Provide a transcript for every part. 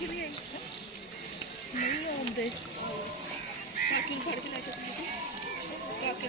नहीं आते काकी फड़ के लेके काके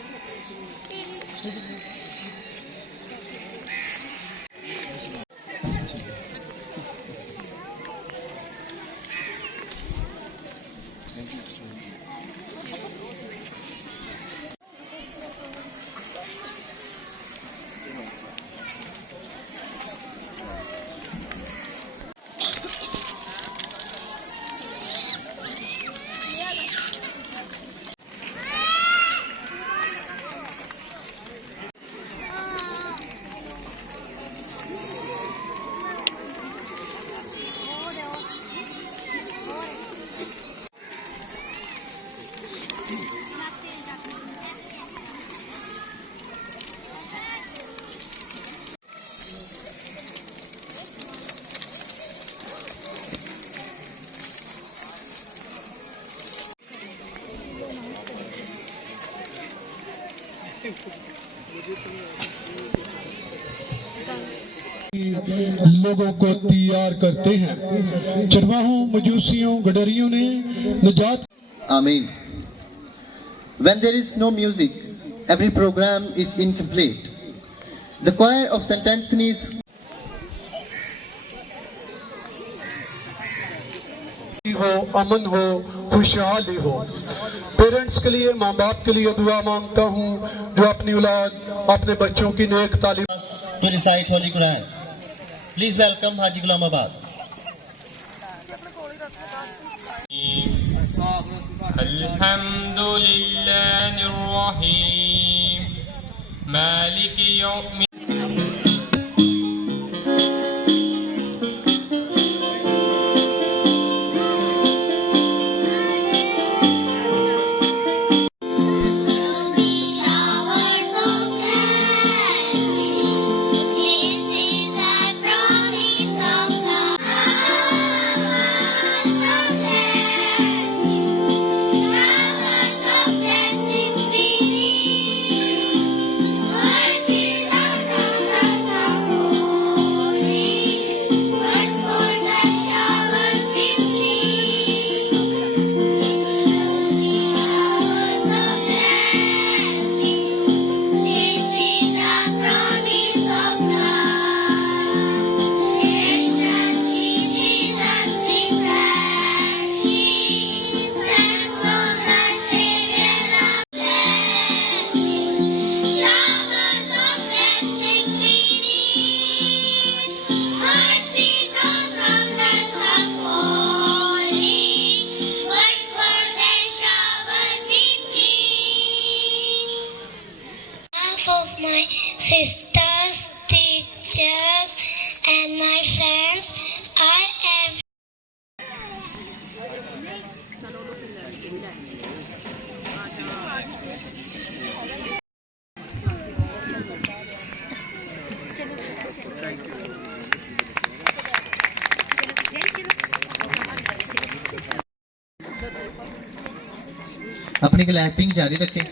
लोगों को तैयार करते हैं। चरवाहों, मजूसियों, गडरियों ने निजात। Amen. When there is no music, every program is incomplete. The choir of St. Anthony's हो, अमन हो, खुशहाली हो। पेरेंट्स के लिए, माँ बाप के लिए दुआ मांगता हूँ जो अपनी औलाद, अपने बच्चों की नेक तालीम to recite Holy Quran. Please welcome Haji Ghulam Abbas. الحمد لله الرحيم مالك يوم of my sisters, teachers, and my friends, I am अपनी क्लैपिंग जारी रखें।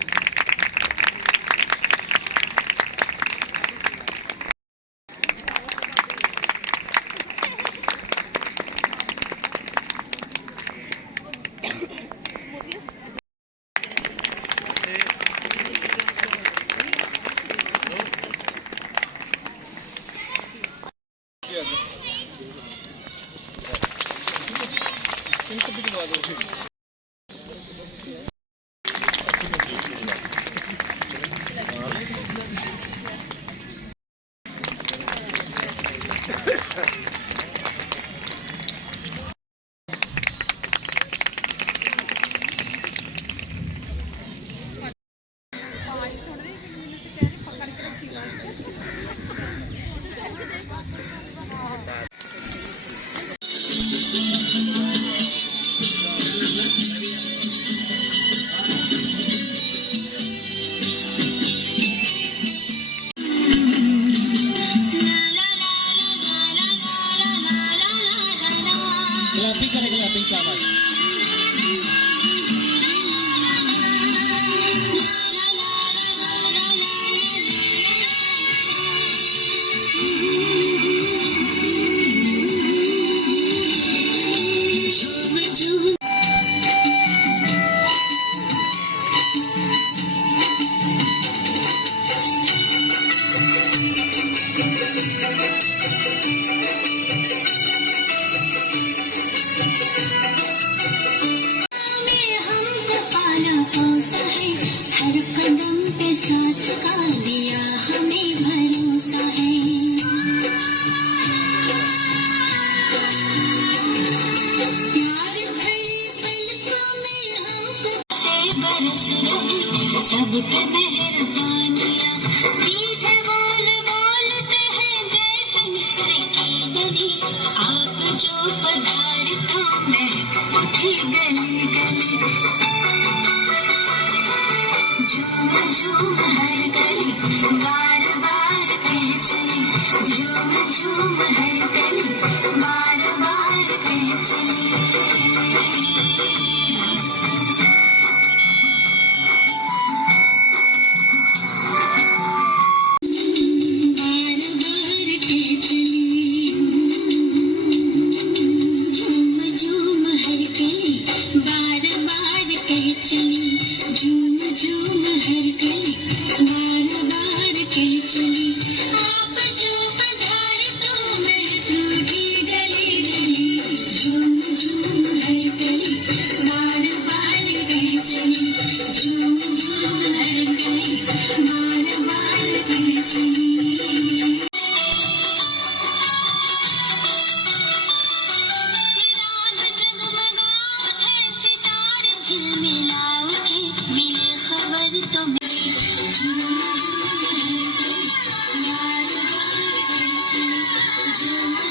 क्लैपिंग करें, क्लैपिंग शाबाश। सब पे मेहरबानियां, मीठे बोल बोलते हैं जैसे मिस्र की नदी। आप जो पधार तो मैं उठे गली गली, झूम झूम हर गली बार बार कह चली, झूम झूम हर गली बार बार कह चली। बार बार कह चली, झूम झूम हर गली बार बार कह चली, झूम झूम हर गली बार बार कह चली। आप जो पधारे तो मैं टूटी गली गली, झूम झूम हर गली बार बार कह चली, झूम झूम हर गली बार बार कह चली। चिराग जगमगा उठे, सितारे झिलमिला उठे, मिले खबर तो मिली, झूम झूम हर गली बार बार कह चली, झूम